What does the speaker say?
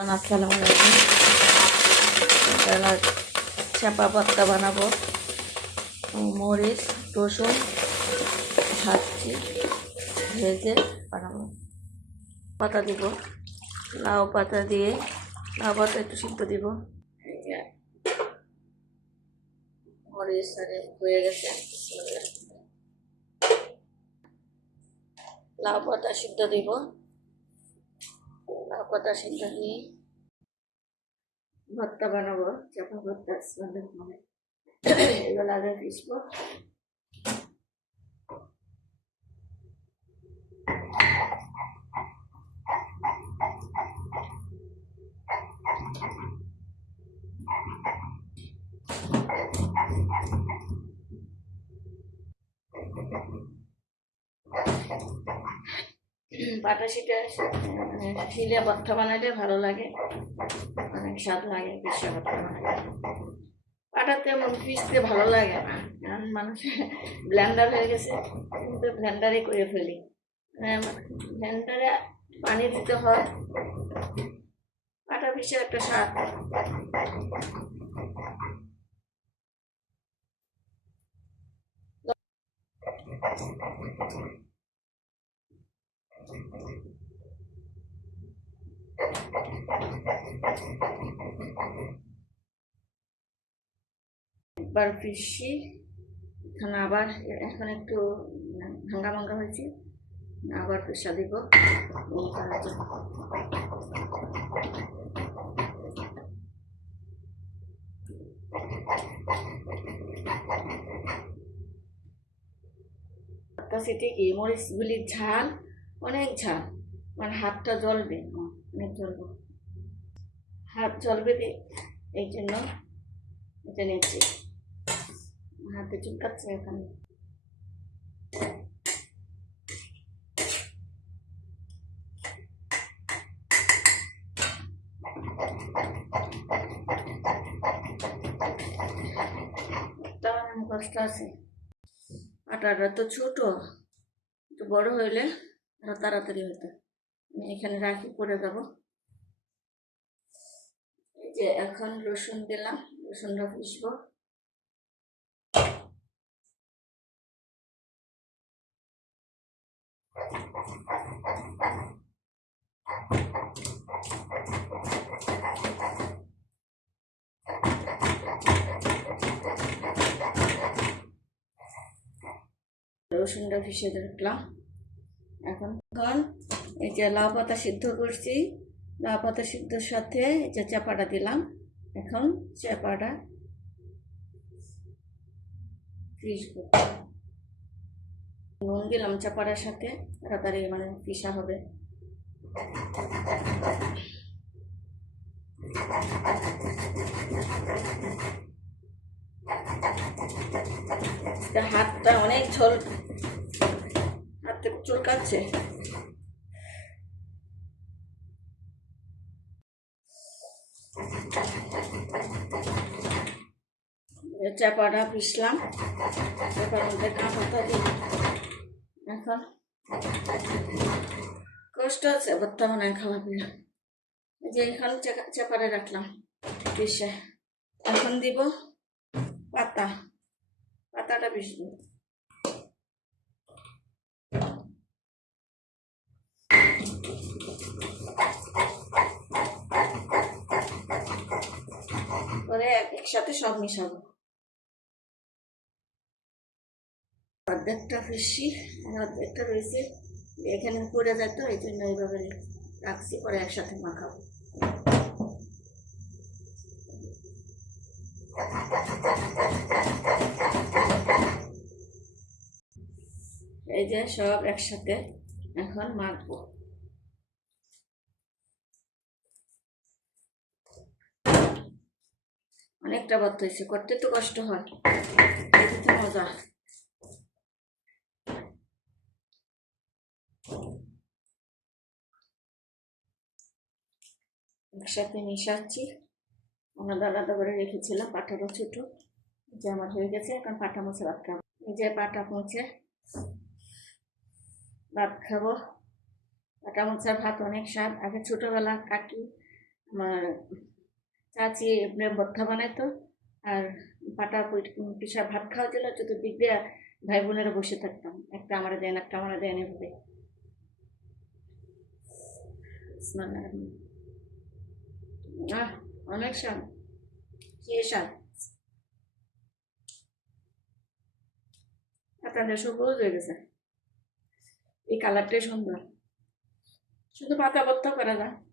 আসসালামু আলাইকুম চাপা পাত্তা বানাবো। মরিচ, রসুন, ভাজছি, ভেজে বানাবো। পাতা দিব, লাউ পাতা দিয়ে, লাউ পাতা একটু সিদ্ধ দিব। মরিচ আরে হয়ে গেছে। লাউ পাতা সিদ্ধ দিব। পাতা সিদ্ধ দিয়ে ভর্তা বানাবো চাপা ভর্তা সুন্দর হবে এগুলো আগে পিসবো বাটা শিটে শিলে ভর্তা বানালে ভালো লাগে। অনেক স্বাদ লাগে পিসা ভর্তা বানালে পাটাতে পিসতে ভালো লাগে না। কারণ মানুষের ব্লেন্ডার হয়ে গেছে, কিন্তু ব্লেন্ডারে করে ফেলি। ব্লেন্ডারে পানি দিতে হয়। পাটা পিসে একটা স্বাদ। একবার এখন আবার এখন একটু ভাঙ্গা ভাঙ্গা হয়েছে আবার পেশা দিব। কাছে কি? মরিচগুলির ঝাল অনেক ঝাল। মানে হাতটা জ্বলবে। আমার, জ্বলবে হাত দিয়ে এই জন্য এটা নিচ্ছি হাতে চুলকাচ্ছে এখানে। কষ্ট আছে। আটাটা তো ছোট, একটু বড় হইলে তাড়াতাড়ি হতো। আমি এখানে রাখি করে যাব এই যে এখন রসুন দিলাম, রসুনটা পিসবো রসুনটা পিষে রাখলাম এখন এখন এই যে লাউ পাতা সিদ্ধ করছি, লাউ পাতা সিদ্ধর সাথে এই যে চাপাটা দিলাম। এখন চাপাটা পিসবো নুন দিলাম চাপাটার সাথে, তাড়াতাড়ি মানে পিসা হবে। হাতটা অনেক ঝোল হাতে এই চাপাটা পিসলাম চাপার মধ্যে কাঁপাতা দিই এখন কষ্ট আছে, বর্তমানে খাওয়া পিয়া যে এখানে চাপারে রাখলাম পিসে এখন দিব পাতা। পাতাটা পিসবো পরে এক- একসাথে সব মিশাবো। অর্ধেকটা ফিসি আর অর্ধেকটা রয়েছে। এখানে পড়ে যায় তো এই জন্য এইভাবে রাখছি, পরে একসাথে মাখাবো। এই যে সব একসাথে এখন মাখবো। অনেকটা বাদ হয়েছে, করতে তো কষ্ট হয়। মজা। একসাথে মিশাচ্ছি। আলাদা আলাদা করে রেখেছিলাম পাঠাটা ছোট। যে আমার হয়ে গেছে, এখন পাঠা মুছে ভাত খাব। যে পাঠা মুছে ভাত খাব। পাটা মোচার ভাত অনেক স্বাদ। আগে ছোটোবেলা কাকি আমার চাচি এমনি ভর্তা বানাইতো, আর পাটা পিসা ভাত খাওয়া ছিল চতুর্দিক দিয়ে ভাই বোনেরা বসে থাকতাম। একটা আমার দেন, একটা আমার দেন এভাবে। আহ, অনেক স্বাদ সে স্বাদ আপনাদের সবুজ হয়ে গেছে। এই কালারটাই সুন্দর। শুধু পাতা ভর্তা করা যায়।